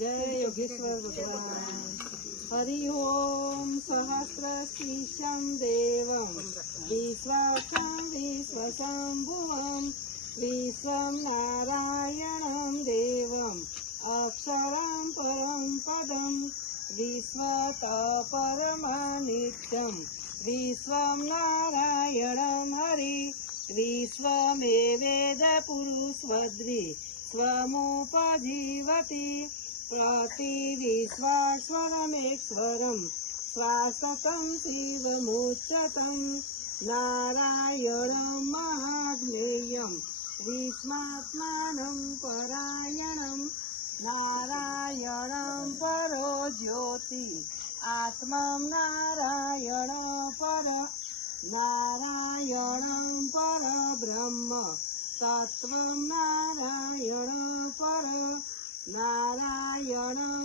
जय योगेश्वर भगवान। हरि ओम सहस्रशीर्षं देवं विश्वासं विश्वशंभुवं विश्वं नारायणं देवम् अक्षरं परं पदं विश्वतः परमनित्यं विश्वं नारायणं हरि विश्वमेवेदपुरुषवद्रि स्वमुपजीवति प्रतिविश्वास्वरमेश्वरं श्वासतं शिवमुच्यतं नारायणं महाज्ञेयं विस्मात्मानं परायणं नारायणं परो ज्योति आत्मं नारायणं परब्रह्म तत्त्वं नारायणं